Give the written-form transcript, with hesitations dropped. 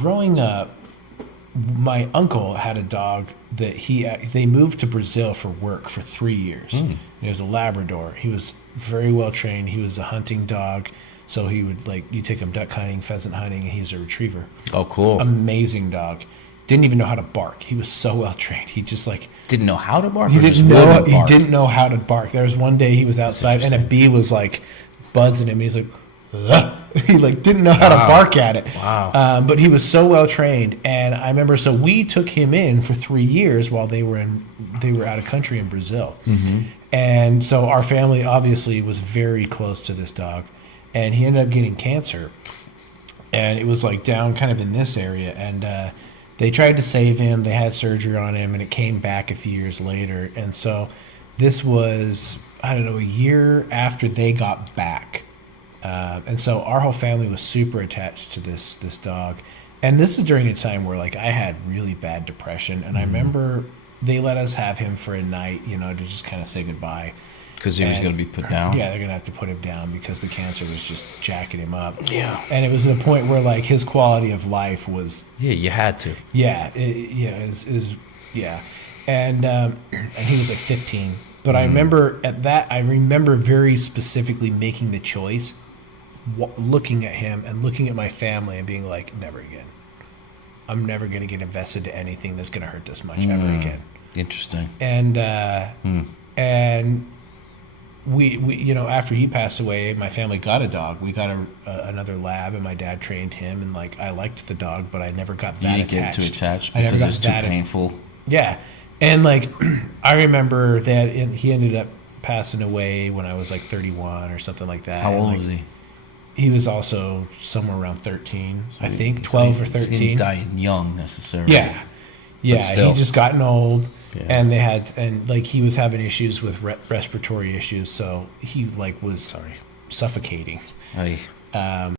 growing up, my uncle had a dog that they moved to Brazil for work for 3 years. He was a Labrador. He was very well trained. He was a hunting dog. So he would you take him duck hunting, pheasant hunting, and he's a retriever. Oh, cool. Amazing dog. Didn't even know how to bark. He was so well trained. He just didn't know how to bark. He didn't know how to bark. There was one day he was outside and a bee was buzzing him. He's like, ugh. He didn't know how to bark at it. Wow. But he was so well trained, and I remember. So we took him in for 3 years while they were out of country in Brazil, and so our family obviously was very close to this dog, and he ended up getting cancer, and it was down kind of in this area, and they tried to save him. They had surgery on him, and it came back a few years later, and so this was a year after they got back. And so our whole family was super attached to this dog. And this is during a time where I had really bad depression. And I remember they let us have him for a night, to just kind of say goodbye. Because he was going to be put down? Yeah, they're going to have to put him down because the cancer was just jacking him up. Yeah. And it was at a point where his quality of life was... Yeah, you had to. Yeah. Yeah. And he was 15. But I remember very specifically making the choice, looking at him and looking at my family and being never again. I'm never going to get invested to anything that's going to hurt this much ever again. Interesting. And and we after he passed away, my family got a dog. We got another lab, and my dad trained him, and I liked the dog, but I never got that attached. You didn't get too attached because it was too painful. Yeah. And I remember that he ended up passing away when I was 31 or something like that. How old was he? He was also somewhere around 13, I think, 12 or 13. He didn't die young necessarily. Yeah. Yeah, he just gotten old, Yeah. and he was having issues with respiratory issues, so he was suffocating. Aye.